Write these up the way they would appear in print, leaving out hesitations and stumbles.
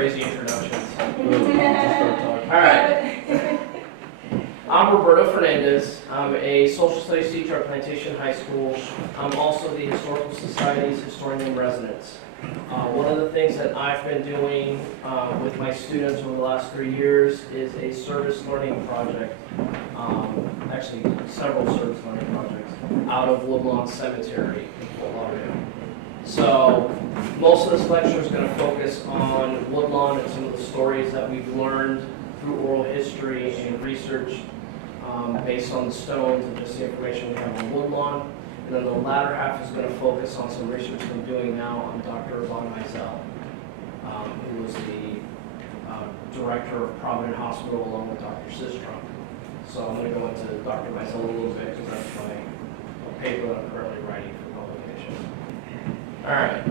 crazy introductions. All right. I'm Roberto Fernandez. I'm a social studies teacher at Plantation High School. I'm also the Historical Society's Historian-in-Residence. One of the things that I've been doing with my students over the last 3 years is a service learning project, actually several service learning projects, out of Woodlawn Cemetery in Fort Lauderdale. So most of this lecture is going to focus on Woodlawn and some of the stories that we've learned through oral history and research based on the stones and just the information we have on Woodlawn. And then the latter half is going to focus on some research I'm doing now on Dr. Von Meisel, who was the director of Providence Hospital along with Dr. Sistrunk. So I'm going to go into Dr. Meisel a little bit because that's my paper that I'm currently writing for publication. All right.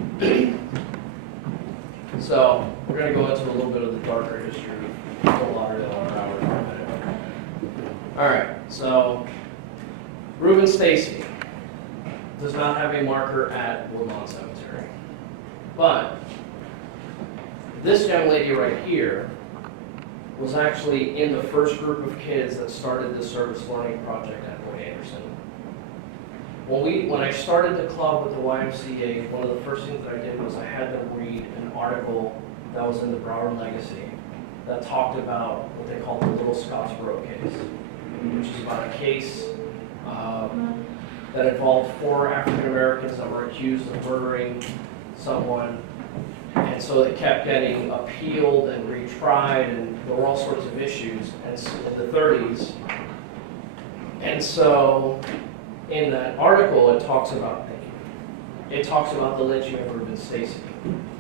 So we're going to go into a little bit of the darker history of Fort Lauderdale and Broward for a minute. All right. So Rubin Stacy does not have a marker at Woodlawn Cemetery. But this young lady right here was actually in the first group of kids that started the service learning project at Boyd Anderson. When I started the club with the YMCA, one of the first things that I did was I had them read an article that was in the Broward Legacy that talked about what they called the Little Scottsboro case, which is about a case that involved 4 African Americans that were accused of murdering someone. And so it kept getting appealed and retried, and there were all sorts of issues in the 30s. And so in that article, it talks about the lynching of Rubin Stacy,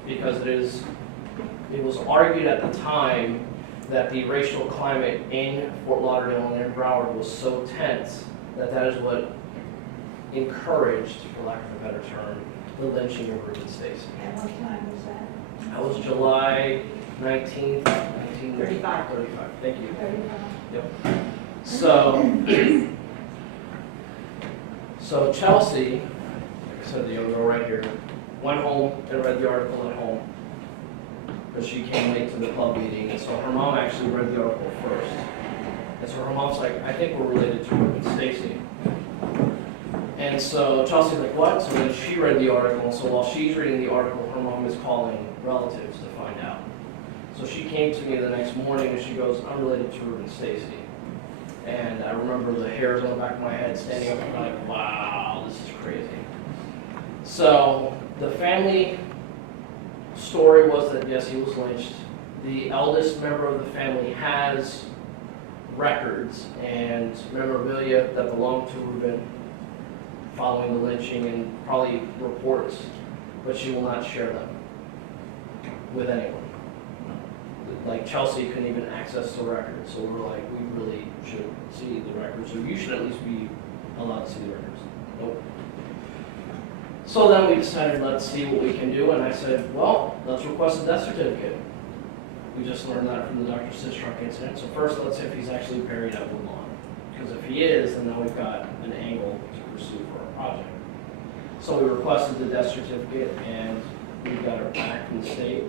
because it was argued at the time that the racial climate in Fort Lauderdale and in Broward was so tense that that is what encouraged, for lack of a better term, the lynching of Rubin Stacy. At what time was that? That was July 19th, 1935. Thank you. 35. Yep. So Chelsea, like I said, the young girl right here, went home and read the article at home because she came late to the club meeting, and so her mom actually read the article first. And so her mom's like, I think we're related to Rubin Stacy. And so Chelsea's like, what? So then she read the article, so while she's reading the article, her mom is calling relatives to find out. So she came to me the next morning and she goes, I'm related to Rubin Stacy. And I remember the hairs on the back of my head standing up and I'm like, wow, this is crazy. So the family story was that yes, he was lynched. The eldest member of the family has records and memorabilia that belong to Rubin following the lynching and probably reports, but she will not share them with anyone. Like Chelsea couldn't even access the records, so we were like, we really should see the records, or you should at least be allowed to see the records. Nope. So then we decided, let's see what we can do, and I said, well, let's request a death certificate. We just learned that from the Dr. Sistrunk incident. So first, let's see if he's actually buried at Woodlawn. Because if he is, then now we've got an angle to pursue for our project. So we requested the death certificate, and we got it back from the state.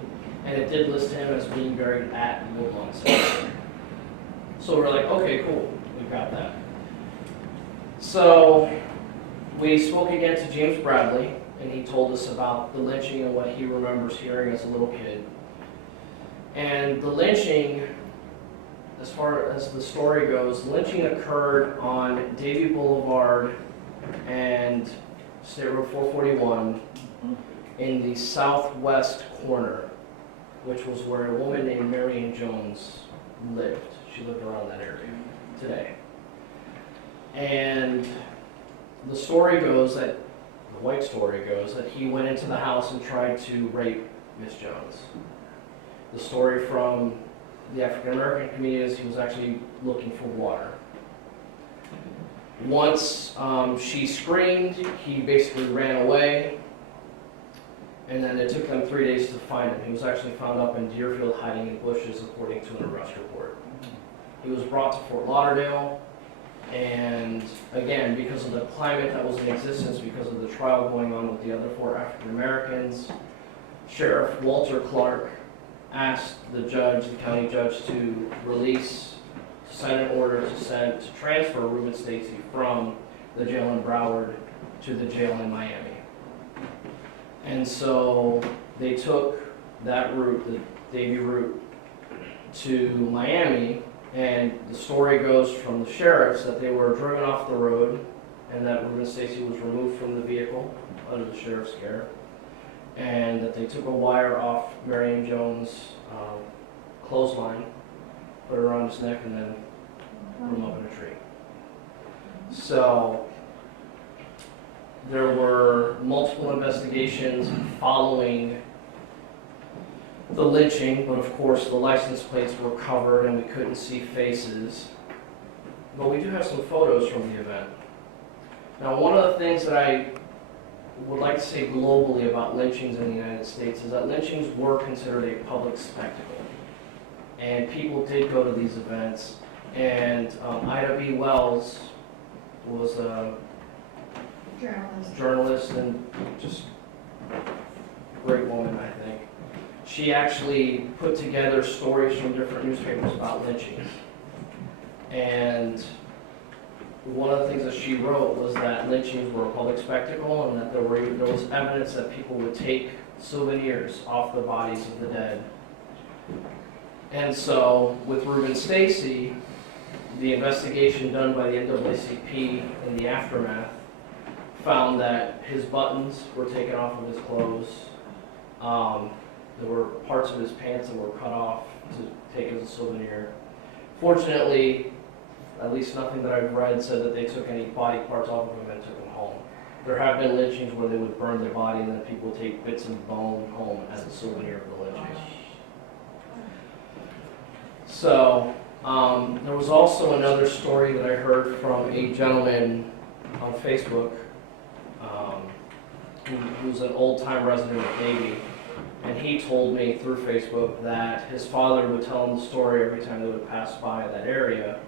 And it did list him as being buried at Woodlawn Cemetery. So we're like, okay, cool, we've got that. So we spoke again to James Bradley, and he told us about the lynching and what he remembers hearing as a little kid. And the lynching, as far as the story goes, the lynching occurred on Davie Boulevard and State Road 441 in the southwest corner, which was where a woman named Marion Jones lived. She lived around that area today. And the story goes that, the white story goes, that he went into the house and tried to rape Miss Jones. The story from the African American community is he was actually looking for water. Once she screamed, he basically ran away, and then it took them 3 days to find him. He was actually found up in Deerfield hiding in bushes, according to an arrest report. He was brought to Fort Lauderdale, and again, because of the climate that was in existence, because of the trial going on with the other 4 African Americans, Sheriff Walter Clark asked the county judge, to sign an order to transfer Rubin Stacy from the jail in Broward to the jail in Miami. And so they took that route, the Davie route, to Miami, and the story goes from the sheriffs that they were driven off the road and that Rubin Stacy was removed from the vehicle under the sheriff's care, and that they took a wire off Marion Jones' clothesline, put it around his neck, and then put him up in a tree. So there were multiple investigations following the lynching, but of course the license plates were covered and we couldn't see faces. But we do have some photos from the event. Now, one of the things that I would like to say globally about lynchings in the United States is that lynchings were considered a public spectacle. And people did go to these events. And Ida B. Wells was a journalist and just a great woman, I think. She actually put together stories from different newspapers about lynchings. And one of the things that she wrote was that lynchings were a public spectacle and that there was evidence that people would take souvenirs off the bodies of the dead. And so with Rubin Stacy, the investigation done by the NAACP in the aftermath found that his buttons were taken off of his clothes. There were parts of his pants that were cut off to take as a souvenir. Fortunately, at least nothing that I've read said that they took any body parts off of him and took him home. There have been lynchings where they would burn their body and then people would take bits of bone home as a souvenir of the lynching. So, there was also another story that I heard from a gentleman on Facebook who's an old-time resident of Davie, and he told me through Facebook that his father would tell him the story every time they would pass by that area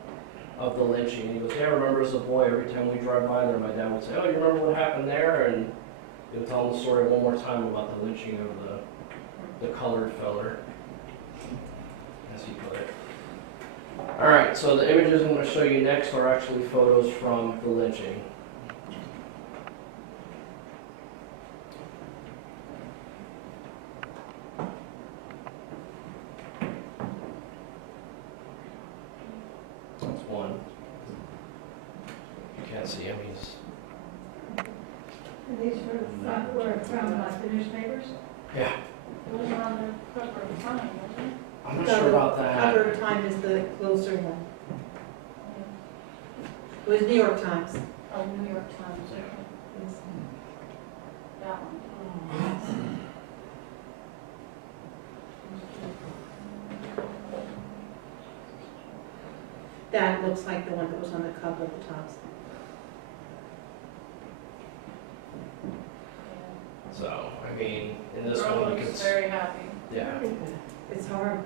of the lynching. And he goes, yeah, I remember as a boy, every time we drive by there, my dad would say, oh, you remember what happened there? And he would tell him the story one more time about the lynching of the colored feller, as he put it. All right, so the images I'm going to show you next are actually photos from the lynching. That's one. You can't see him, he's... And these were from like the newspapers? Yeah. It was on the cover of the Time, wasn't it? I'm not sure about that. Cover of Time is the closer one. It was New York Times. Oh, New York Times, okay. That one. That looks like the one that was on the cover of the Times. So, I mean, in this Girl one, you looks can... very happy. Yeah. It's horrible.